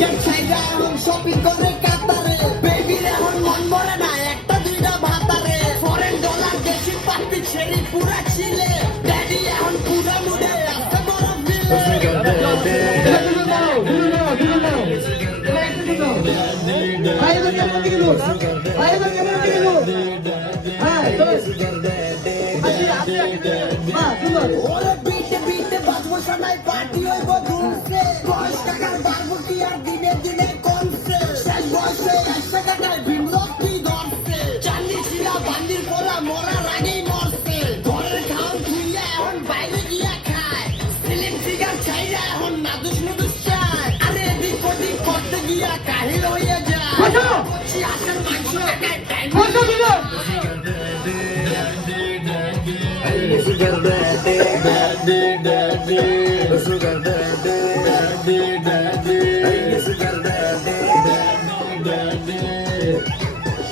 Weekend ছাইরা এখন shopping করে কাতারে বেবির এখন মন ভরে না একটা দুইটা ভাতারে ফরেন ডলার দেশি পাতি ছেড়ি পুরা ছিলে ড্যাডি এখন পুরা মুডে আসতে বড় বিলে ওরে বিটে বিটে বাজবো সবাই পার্টি হইব ঘুরছে বয়স কাকার বাড়বো কি আর দিনে দিনে কমছে শেষ বয়সে একশো টাকায় বিমলক্তি ধরছে চান্দি ছিলা বান্দির পোলা মরার আগেই মরছে ঘরের খাওয়ান খুইয়া এখন বাইরে গিয়া খায় ফিলিম ফিগার ছাইরা এখন নাদুস নুদুস চায় আরে এদিক ওদিক করতে গিয়া কাহিল হইয়া যায় বলছি আসল মাংস একাই time Sugar daddy, daddy, daddy, sugar daddy, daddy, daddy, sugar daddy, daddy, daddy.